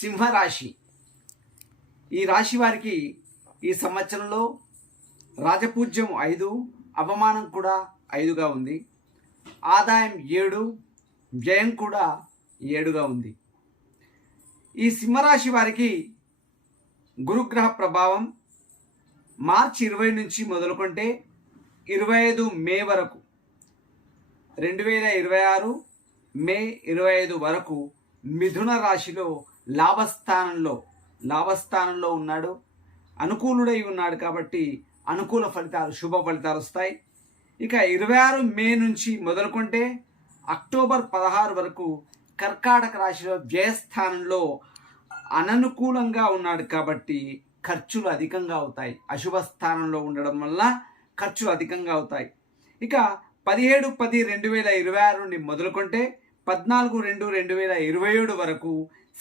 సింహరాశి. ఈ రాశి వారికి ఈ సంవత్సరంలో రాజపూజ్యం 5, అవమానం కూడా 5గా ఉంది. ఆదాయం 7, వ్యయం కూడా 7గా ఉంది. ఈ సింహరాశి వారికి గురుగ్రహ ప్రభావం మార్చి 20 నుంచి మొదలుకుంటే 25 మే వరకు, 2026 మే 25 వరకు మిథున రాశిలో లాభస్థానంలో ఉన్నాడు. అనుకూలుడై ఉన్నాడు కాబట్టి అనుకూల ఫలితాలు, శుభ ఫలితాలు వస్తాయి. ఇక 26 మే నుంచి మొదలుకుంటే అక్టోబర్ 16 వరకు కర్కాటక రాశిలో వ్యయస్థానంలో అననుకూలంగా ఉన్నాడు కాబట్టి ఖర్చులు అధికంగా అవుతాయి. అశుభ స్థానంలో ఉండడం వల్ల ఖర్చులు అధికంగా అవుతాయి. ఇక 17/10/2026 నుండి మొదలుకుంటే 14/2/2027 వరకు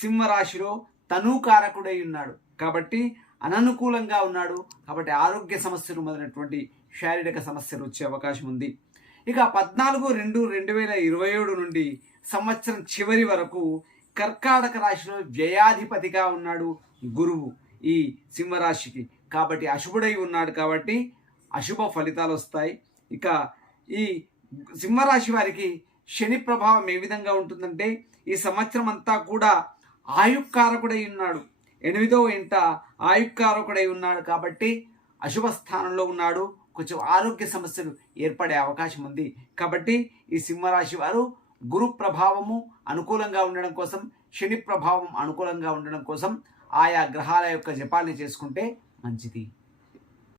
సింహరాశిలో తనూకారకుడై ఉన్నాడు కాబట్టి అననుకూలంగా ఉన్నాడు. కాబట్టి ఆరోగ్య సమస్యలు మొదలైనటువంటి శారీరక సమస్యలు వచ్చే అవకాశం ఉంది. ఇక 14/2/2027 నుండి సంవత్సరం చివరి వరకు కర్కాటక రాశిలో వ్యయాధిపతిగా ఉన్నాడు గురువు ఈ సింహరాశికి. కాబట్టి అశుభుడై ఉన్నాడు కాబట్టి అశుభ ఫలితాలు వస్తాయి. ఇక ఈ సింహరాశి వారికి శని ప్రభావం ఏ విధంగా ఉంటుందంటే ఈ సంవత్సరం అంతా కూడా ఆయుక్కారకుడై ఉన్నాడు. 8వ ఇంట ఆయుక్కారకుడై ఉన్నాడు కాబట్టి అశుభ స్థానంలో ఉన్నాడు. కొంచెం ఆరోగ్య సమస్యలు ఏర్పడే అవకాశం ఉంది. కాబట్టి ఈ సింహరాశి వారు గురు ప్రభావము అనుకూలంగా ఉండడం కోసం, శని ప్రభావం అనుకూలంగా ఉండడం కోసం ఆయా గ్రహాల యొక్క జపాన్ని చేసుకుంటే మంచిది.